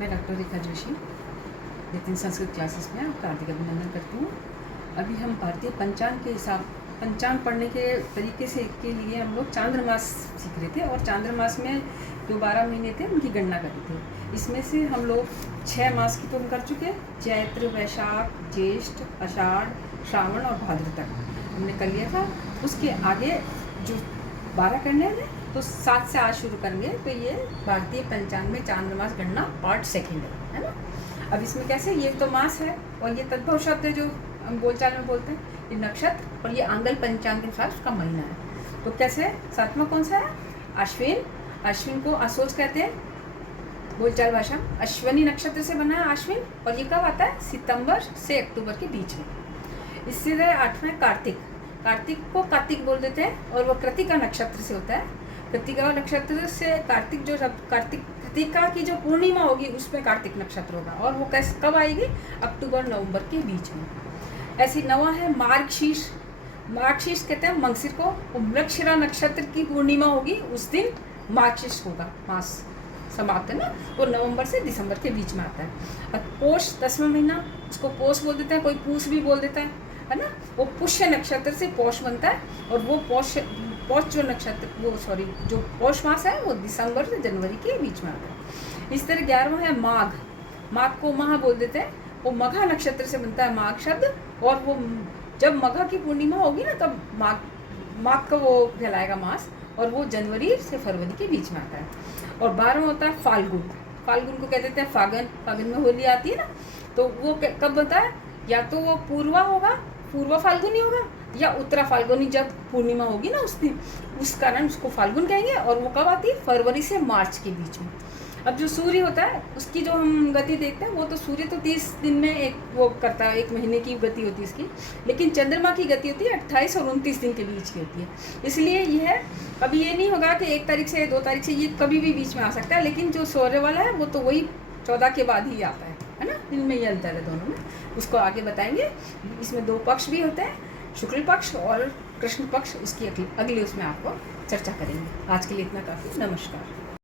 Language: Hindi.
मैं डॉक्टर रेखा जोशी लेकिन संस्कृत क्लासेस में आपका हार्दिक अभिनंदन करती हूँ। अभी हम भारतीय पंचांग के हिसाब पंचांग पढ़ने के तरीके से के लिए हम लोग चांद्रमास सीख रहे थे और चांद्रमास में जो 12 महीने थे उनकी गणना करी थी। इसमें से हम लोग 6 मास की तो हम कर चुके, चैत्र, वैशाख, ज्येष्ठ, आषाढ़, श्रावण और भाद्र तक हमने कर लिया था। उसके आगे जो 12 करने हैं तो 7 से आज शुरू करेंगे। तो ये भारतीय पंचांग में चांद्रमास गणना पार्ट 2 है ना। अब इसमें कैसे, ये तो मास है और ये तद्भव शब्द है जो हम बोलचाल में बोलते हैं, ये नक्षत्र और ये आंगल पंचांग के अनुसार उसका महीना है। तो कैसे, 7वां कौन सा है? अश्विन। अश्विन को असोज कहते हैं बोलचाल भाषा। अश्वनी नक्षत्र से बना है अश्विन और ये कब आता है? सितंबर से अक्टूबर के बीच में। इससे 8वां कार्तिक। कार्तिक को कार्तिक बोल देते हैं और वो कृतिका नक्षत्र से होता है। कृतिका नक्षत्र से कार्तिक, जो कार्तिक कृतिका की जो पूर्णिमा होगी उसमें कार्तिक नक्षत्र होगा और वो कैसे कब आएगी? अक्टूबर नवंबर के बीच में। ऐसी 9वां है मार्गशीर्ष। मार्गशीर्ष कहते हैं मंगसिर को। मृगशिरा नक्षत्र की पूर्णिमा होगी उस दिन मार्गशीर्ष होगा, मास समाप्त है ना। वो नवंबर से दिसंबर के बीच में आता है। और पोष 10वां महीना, उसको पोष बोल देते हैं, कोई पूष भी बोल देता है ना। वो पुष्य नक्षत्र से पोष बनता है और वो पोष जो नक्षत्र जो पौष मास है वो दिसंबर से जनवरी के बीच में आता है। इस तरह 11वां है माघ। माघ को महा बोल देते हैं, वो मघा नक्षत्र से बनता है माघ शब्द और वो जब मघा की पूर्णिमा होगी ना तब माघ का वो कहलाएगा मास और वो जनवरी से फरवरी के बीच में आता है। और 12वां होता है फाल्गुन। फाल्गुन को कह देते हैं फागन। फागन में होली आती है ना, तो वो कब बनता है? या तो वो पूर्वा होगा, पूर्वा फाल्गुनी होगा, या उत्तरा फाल्गुनी जब पूर्णिमा होगी ना उस दिन, उस कारण उसको फाल्गुन कहेंगे। और वो कब आती है? फरवरी से मार्च के बीच में। अब जो सूर्य होता है उसकी जो हम गति देखते हैं, वो तो सूर्य तो 30 दिन में एक वो करता है, 1 महीने की गति होती है इसकी। लेकिन चंद्रमा की गति होती है 28 और 29 दिन के बीच की होती है। इसलिए यह कभी ये नहीं होगा कि 1 तारीख से 2 तारीख से, ये कभी भी बीच में आ सकता है। लेकिन जो सूर्य वाला है वो तो वही 14 के बाद ही आता है ना। इनमें ये अंतर है दोनों में, उसको आगे बताएंगे। इसमें 2 पक्ष भी होते हैं, शुक्ल पक्ष और कृष्ण पक्ष। उसकी अगले उसमें आपको चर्चा करेंगे। आज के लिए इतना काफ़ी। नमस्कार।